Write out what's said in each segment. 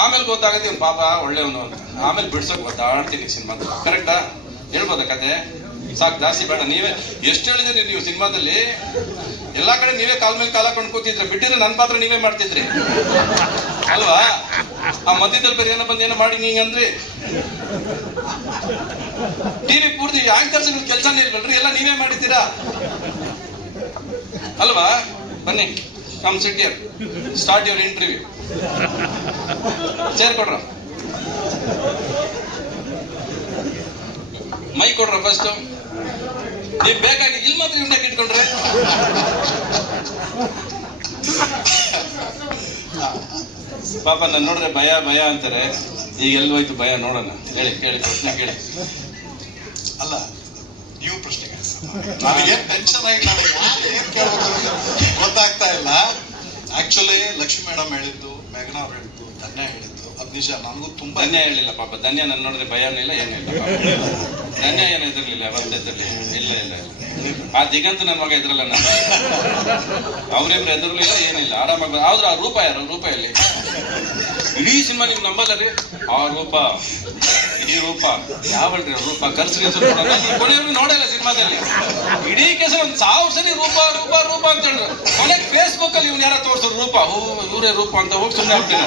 ಆಮೇಲೆ ಗೊತ್ತಾಗುತ್ತೆ ಪಾಪ ಒಳ್ಳೆಯವನು ಅಂತ. ಆಮೇಲೆ ಬಿಡ್ಸಕ್ ಗೊತ್ತಾಡ್ತೀನಿ ಸಿನಿಮಾ ಕರೆಕ್ಟಾ? ಹೇಳ್ಬೋದಾ ಕತೆ? ಸಾಕು, ಜಾಸ್ತಿ ಬೇಡ. ನೀವೇ, ಎಷ್ಟು ಹೇಳಿದ್ರಿ ನೀವು ಸಿನಿಮಾದಲ್ಲಿ? ಎಲ್ಲಾ ಕಡೆ ನೀವೇ ಕಾಲ್ ಮೇಲೆ ಕಾಲ ಕೂತಿದ್ರೆ ಬಿಟ್ಟಿದ್ರೆ ನನ್ನ ಪಾತ್ರ ನೀವೇ ಮಾಡ್ತಿದ್ರಿ. ಅಲ್ವಾ? ಆ ಮಧ್ಯದಲ್ಲಿ ಬೇರೆ ಏನೋ ಬಂದೇನೋ ಮಾಡಿ ನೀಂಗಂದ್ರಿ ಟಿವಿ ಪೂರ್ತಿ ಆಂಕರ್ಸ್ ಕೆಲಸನೇ ಇಲ್ವಲ್ರಿ? ಎಲ್ಲ ನೀವೇ ಮಾಡಿದ್ದೀರಾ? ಅಲ್ವಾ? ಬನ್ನಿ come sit start your interview chair ಕೊಡ್ರ. ಮೈ ಕೊಡ್ರ ಫಸ್ಟ್ ನೀವ್ ಬೇಕಾಗಿ ಇಲ್ಲಿ ಮಾತ್ರ ಇವ್ನ ಇಟ್ಕೊಂಡ್ರೆ ಪಾಪ ನಾನು ನೋಡ್ರೆ ಭಯ ಭಯ ಅಂತಾರೆ. ಈಗ ಎಲ್ಲಿ ಹೋಯ್ತು ಭಯ ನೋಡೋಣ. ಹೇಳಿ ಕೇಳಿ ಪ್ರಶ್ನೆ ಕೇಳಿ. ಅಲ್ಲ ನೀವು ಪ್ರಶ್ನೆ ನನಗೆ ಟೆನ್ಷನ್ ಆಗಿ ನಾನು ಏನು ಏನ್ ಕೇಳ್ಬೇಕು ಗೊತ್ತಾಗ್ತಾ ಇಲ್ಲ. ಆಕ್ಚುಲಿ ಲಕ್ಷ್ಮಿ ಮೇಡಮ್ ಹೇಳಿದ್ದು, ಮೇಘನಾ ಅವ್ರು ಹೇಳಿದ್ದು, ಧನ್ಯ ಹೇಳಿದ್ದು ಅದ್ ನಿಜ ನನಗೂ ತುಂಬಾ ಧನ್ಯ ಹೇಳಿಲ್ಲ ಪಾಪ, ಧನ್ಯ ನನ್ನ ನೋಡಿದ್ರೆ ಭಯ ಇಲ್ಲ ಏನೂ ಇಲ್ಲ. ಧನ್ಯ ಏನು ಇದ್ರಲಿಲ್ಲ ಒಂದಿದ್ರಲ್ಲಿ ಇಲ್ಲ ಇಲ್ಲ ಇಲ್ಲ. ಆ ದಿಗಂತ ನನ್ನ ಮಗ ಇದ್ರಲ್ಲ ನಾನು ಅವ್ರಿಬ್ರು ಎದುರ್ಲಿಲ್ಲ, ಏನಿಲ್ಲ. ಆರಾಮಾಗಿ ಆದ್ರೆ ಆ ರೂಪ ಯಾರು? ರೂಪ ಎಲ್ಲಿ? ಇಡೀ ಸಿನಿಮಾ ನೀವು ನಂಬಲ್ಲ ರೀ? ಆ ರೂಪ, ಈ ರೂಪ. ಯಾವಲ್ರಿ ರೂಪ? ಕರ್ಸ್ರಿ ಕೊನೆಯವ್ರು ನೋಡಲ್ಲ ಸಿನಿಮಾದಲ್ಲಿ ಇಡೀ ಕೆಸ ಒಂದು ಸಾವಿರ ಸರಿ ರೂಪ ರೂಪ ರೂಪ ಅಂತ ಹೇಳಿದ್ರು ಕೊನೆಗೆ ಫೇಸ್ಬುಕ್ ಅಲ್ಲಿ ಇವ್ನು ಯಾರ ತೋರ್ಸಿದ್ರು ರೂಪ. ಹೂ, ಇವರೇ ರೂಪ ಅಂತ ಹೋಗಿ ಸುಮ್ಮನೆ ಆಗ್ತೀನಿ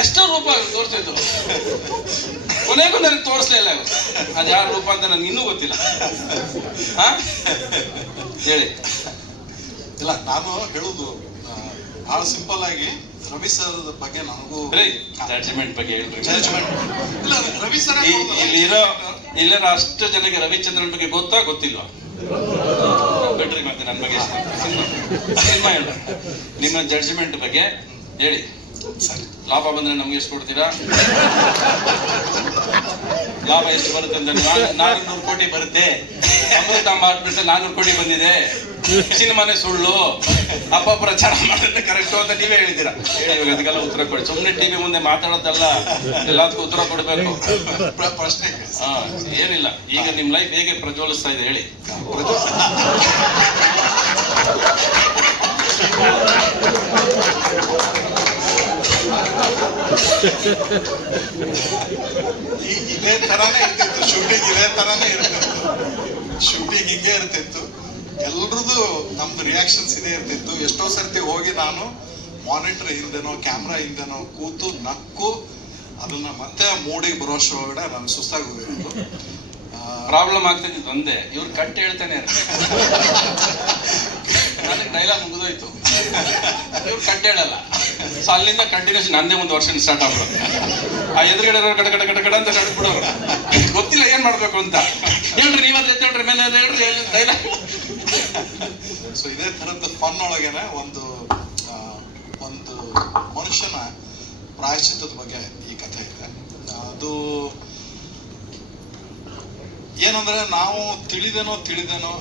ಎಷ್ಟು ರೂಪ ತೋರಿಸಿದ್ದು ಕೊನೆಗೂ ನನಗೆ ತೋರಿಸ್ಲಿಲ್ಲ ಅದು ಯಾರ ರೂಪ ಅಂತ ನನಗೆ ಇನ್ನೂ ಗೊತ್ತಿಲ್ಲ. ಹಾ? ಹೇಳಿ. ಇಲ್ಲ, ನಾನು ಹೇಳುದು ಬಹಳ ಸಿಂಪಲ್ ಆಗಿ ರವಿ ಸರ್ ಬಗ್ಗೆ ನನಗೂ ಜಡ್ಜ್ಮೆಂಟ್ ಬಗ್ಗೆ ಹೇಳ್ರಿ. ಜಡ್ಜ್ಮೆಂಟ್ ಇಲ್ಲ ರವಿ ಸರ್ ಇಲ್ಲಿರೋ ಇಲ್ಲಿರೋ ಅಷ್ಟು ಜನಕ್ಕೆ ರವಿಚಂದ್ರನ್ ಬಗ್ಗೆ ಗೊತ್ತಾ ಗೊತ್ತಿಲ್ವಾ? ಬಿಟ್ರಿ ಮತ್ತೆ ನನ್ನ ಬಗ್ಗೆ ಸಿನಿಮಾ. ಹೇಳಿ ನಿಮ್ಮ ಜಡ್ಜ್ಮೆಂಟ್ ಬಗ್ಗೆ ಹೇಳಿ. ಸರಿ ಲಾಭ ಬಂದ್ರೆ ನಮ್ಗೆ ಎಷ್ಟು ಕೊಡ್ತೀರಾ? ಲಾಭ ಎಷ್ಟು ಬರುತ್ತೆ ಅಂತ ನಾನ್ನೂರು ಕೋಟಿ ಬರುತ್ತೆ. ಅಮೃತ ಮಾಡ್ಬಿಟ್ಟು ನಾನ್ನೂರು ಕೋಟಿ ಬಂದಿದೆ. ಸಿನಿಮಾನೇ ಸುಳ್ಳು. ಅಪ್ಪ ಪ್ರಚಾರ ಮಾಡಿದ್ರೆ ಕರೆಕ್ಟು ಅಂತ ನೀವೇ ಹೇಳಿದ್ದೀರಾ? ಅದಕ್ಕೆಲ್ಲ ಉತ್ತರ ಕೊಡಿ. ಸುಮ್ಮನೆ ಟಿವಿ ಮುಂದೆ ಮಾತಾಡೋದಲ್ಲ ಎಲ್ಲದಕ್ಕೂ ಉತ್ತರ ಕೊಡಬೇಕು. ಪ್ರ- ಪ್ರಶ್ನೆ ಏನಿಲ್ಲ. ಈಗ ನಿಮ್ ಲೈಫ್ ಹೇಗೆ ಪ್ರಜ್ವಲಿಸ್ತಾ ಇದೆ ಹೇಳಿ. ಇದೇ ತರಾನೇ ಇರ್ತಿತ್ತು. ಶೂಟಿಂಗ್ ಇದೇ ತರಾನೇ ಇರ್ತಿತ್ತು. ಶೂಟಿಂಗ್ ಹಿಂಗೆ ಇರ್ತಿತ್ತು. ಎಲ್ರದ್ದು ನಮ್ದು ರಿಯಾಕ್ಷನ್ಸ್ ಇದೇ ಇರ್ತಿತ್ತು. ಎಷ್ಟೋ ಸರ್ತಿ ಹೋಗಿ ನಾನು ಮಾನಿಟರ್ ಹಿಂದೆನೋ ಕ್ಯಾಮ್ರಾ ಹಿಂದೆನೋ ಕೂತು ನಕ್ಕು ಅದನ್ನ ಮತ್ತೆ ಮೂಡಿ ಬರೋಷ್ಟು ಒಳಗಡೆ ನಾನು ಸುಸ್ತಾಗಿ ಹೋಗಿರೋದು ಪ್ರಾಬ್ಲಮ್ ಆಗ್ತಿದ್ದು ಒಂದೇ ಇವ್ರು ಕಟ್ ಹೇಳ್ತಾನೆ ನನಗೆ ಡೈಲಾಗ್ ಮುಗಿದೋಯ್ತು. ಇವ್ರು ಕಟ್ ಹೇಳಲ್ಲ. ಸೊ ಅಲ್ಲಿಂದ ಕಂಟಿನ್ಯೂಸ್ ನಂದೇ ಒಂದು ವರ್ಷ ಸ್ಟಾರ್ಟ್ ಆಗ್ಬಿಡುತ್ತೆ ಆ ಎದುರುಗಡೆ ಕಡೆ ಕಡೆ ಕಡೆ ಕಡೆ ಅಂತ ನಡ್ಬಿಡೋರು ಗೊತ್ತಿಲ್ಲ ಏನ್ ಮಾಡ್ಬೇಕು ಅಂತ. ಹೇಳ್ರಿ, ನೀವಲ್ಲಿ ಹೇಳ್ರಿ, ಮೇಲೆ ಹೇಳ್ರಿ ಡೈಲಾಗ್ ಸೊ ಇದೇ ತರದ ಫನ್ ಒಳಗೇನೆ ಒಂದು ಒಂದು ಮನುಷ್ಯನ ಪ್ರಾಯಶ್ಚಿತ್ತದ ಬಗ್ಗೆ ಈ ಕಥೆ ಇದೆ. ಅದು ಏನಂದ್ರೆ ನಾವು ತಿಳಿದೇನೋ ತಿಳಿದೇನೋ